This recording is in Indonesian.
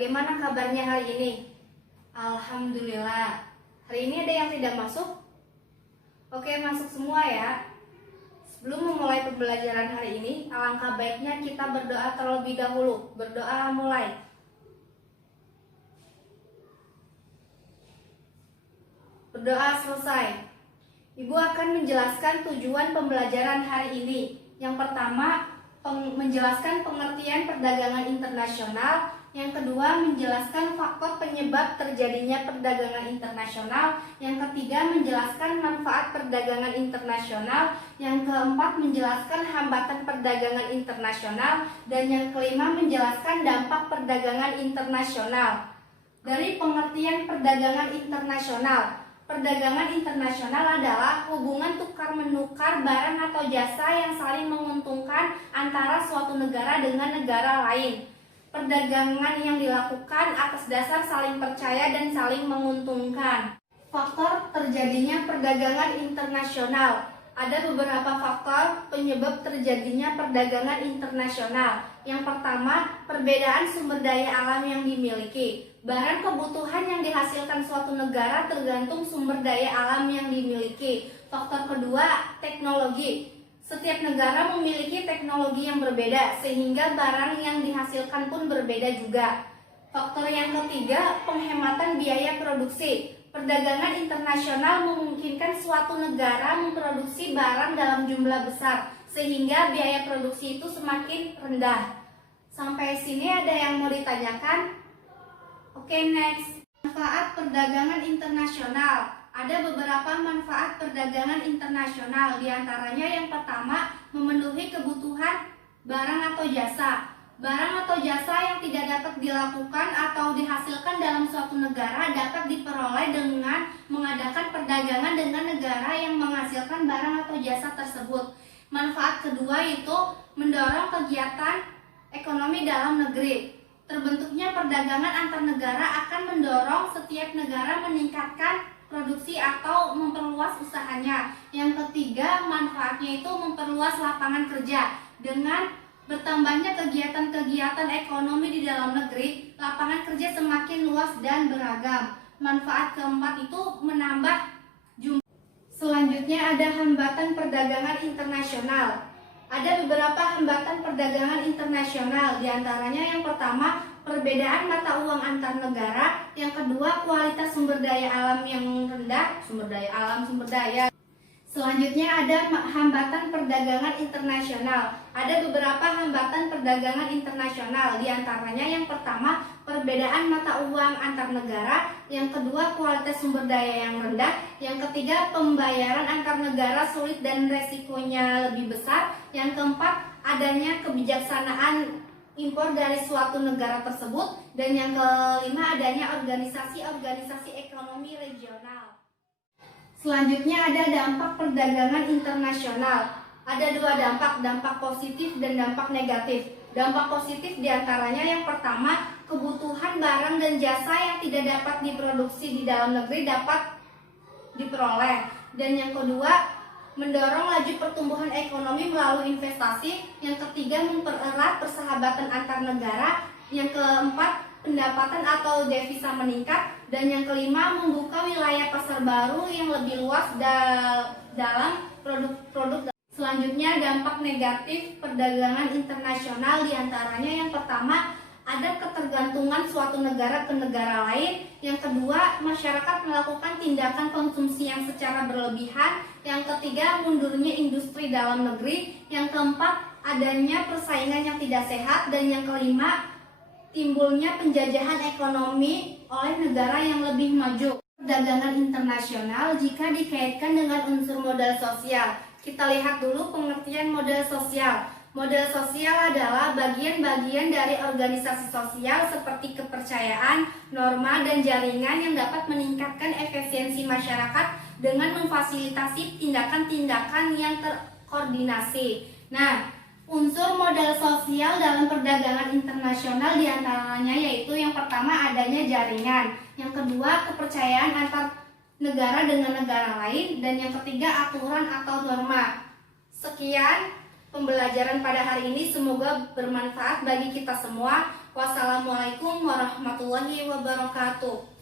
Bagaimana kabarnya hari ini? Alhamdulillah. Hari ini ada yang tidak masuk? Oke, masuk semua ya. Sebelum memulai pembelajaran hari ini, alangkah baiknya kita berdoa terlebih dahulu. Berdoa mulai. Berdoa selesai. Ibu akan menjelaskan tujuan pembelajaran hari ini. Yang pertama, menjelaskan pengertian perdagangan internasional. Yang kedua, menjelaskan faktor penyebab terjadinya perdagangan internasional. Yang ketiga, menjelaskan manfaat perdagangan internasional. Yang keempat, menjelaskan hambatan perdagangan internasional. Dan yang kelima, menjelaskan dampak perdagangan internasional. Dari pengertian perdagangan internasional. Perdagangan internasional adalah hubungan tukar-menukar barang atau jasa yang saling menguntungkan antara suatu negara dengan negara lain. Perdagangan yang dilakukan atas dasar saling percaya dan saling menguntungkan. Faktor terjadinya perdagangan internasional. Ada beberapa faktor penyebab terjadinya perdagangan internasional. Yang pertama, perbedaan sumber daya alam yang dimiliki. Barang kebutuhan yang dihasilkan suatu negara tergantung sumber daya alam yang dimiliki. Faktor kedua, teknologi. Setiap negara memiliki teknologi yang berbeda, sehingga barang yang dihasilkan pun berbeda juga. Faktor yang ketiga, penghematan biaya produksi. Perdagangan internasional memungkinkan suatu negara memproduksi barang dalam jumlah besar, sehingga biaya produksi itu semakin rendah. Sampai sini ada yang mau ditanyakan? Oke, next. Manfaat perdagangan internasional. Ada beberapa manfaat perdagangan internasional. Di antaranya yang pertama, memenuhi kebutuhan barang atau jasa. Barang atau jasa yang tidak dapat dilakukan atau dihasilkan dalam suatu negara dapat diperoleh dengan mengadakan perdagangan dengan negara yang menghasilkan barang atau jasa tersebut. Manfaat kedua yaitu mendorong kegiatan ekonomi dalam negeri. Terbentuknya perdagangan antar negara akan mendorong setiap negara meningkatkan produksi atau memperluas usahanya. Yang ketiga, manfaatnya itu memperluas lapangan kerja. Dengan bertambahnya kegiatan-kegiatan ekonomi di dalam negeri, lapangan kerja semakin luas dan beragam. Manfaat keempat itu menambah jumlah. Selanjutnya ada hambatan perdagangan internasional. Ada beberapa hambatan perdagangan internasional, diantaranya yang pertama, perbedaan mata uang antar negara. Yang kedua, kualitas sumber daya alam yang rendah. Sumber daya. Selanjutnya ada hambatan perdagangan internasional. Ada beberapa hambatan perdagangan internasional, diantaranya yang pertama, perbedaan mata uang antar negara. Yang kedua, kualitas sumber daya yang rendah. Yang ketiga, pembayaran antar negara sulit dan resikonya lebih besar. Yang keempat, adanya kebijaksanaan impor dari suatu negara tersebut. Dan yang kelima, adanya organisasi-organisasi ekonomi regional. Selanjutnya ada dampak perdagangan internasional. Ada dua dampak positif dan dampak negatif. Dampak positif diantaranya yang pertama, kebutuhan barang dan jasa yang tidak dapat diproduksi di dalam negeri dapat diperoleh. Dan yang kedua, mendorong laju pertumbuhan ekonomi melalui investasi. Yang ketiga, mempererat persahabatan antar negara. Yang keempat, pendapatan atau devisa meningkat. Dan yang kelima, membuka wilayah pasar baru yang lebih luas dalam produk-produk. Selanjutnya, dampak negatif perdagangan internasional, diantaranya yang pertama, ada ketergantungan suatu negara ke negara lain. Yang kedua, masyarakat melakukan tindakan konsumsi yang secara berlebihan. Yang ketiga, mundurnya industri dalam negeri. Yang keempat, adanya persaingan yang tidak sehat. Dan yang kelima, timbulnya penjajahan ekonomi oleh negara yang lebih maju. Perdagangan internasional jika dikaitkan dengan unsur modal sosial. Kita lihat dulu pengertian modal sosial. Modal sosial adalah bagian-bagian dari organisasi sosial seperti kepercayaan, norma, dan jaringan yang dapat meningkatkan efisiensi masyarakat dengan memfasilitasi tindakan-tindakan yang terkoordinasi. Nah, unsur modal sosial dalam perdagangan internasional diantaranya yaitu yang pertama, adanya jaringan. Yang kedua, kepercayaan antar negara dengan negara lain. Dan yang ketiga, aturan atau norma. Sekian pembelajaran pada hari ini semoga bermanfaat bagi kita semua. Wassalamualaikum warahmatullahi wabarakatuh.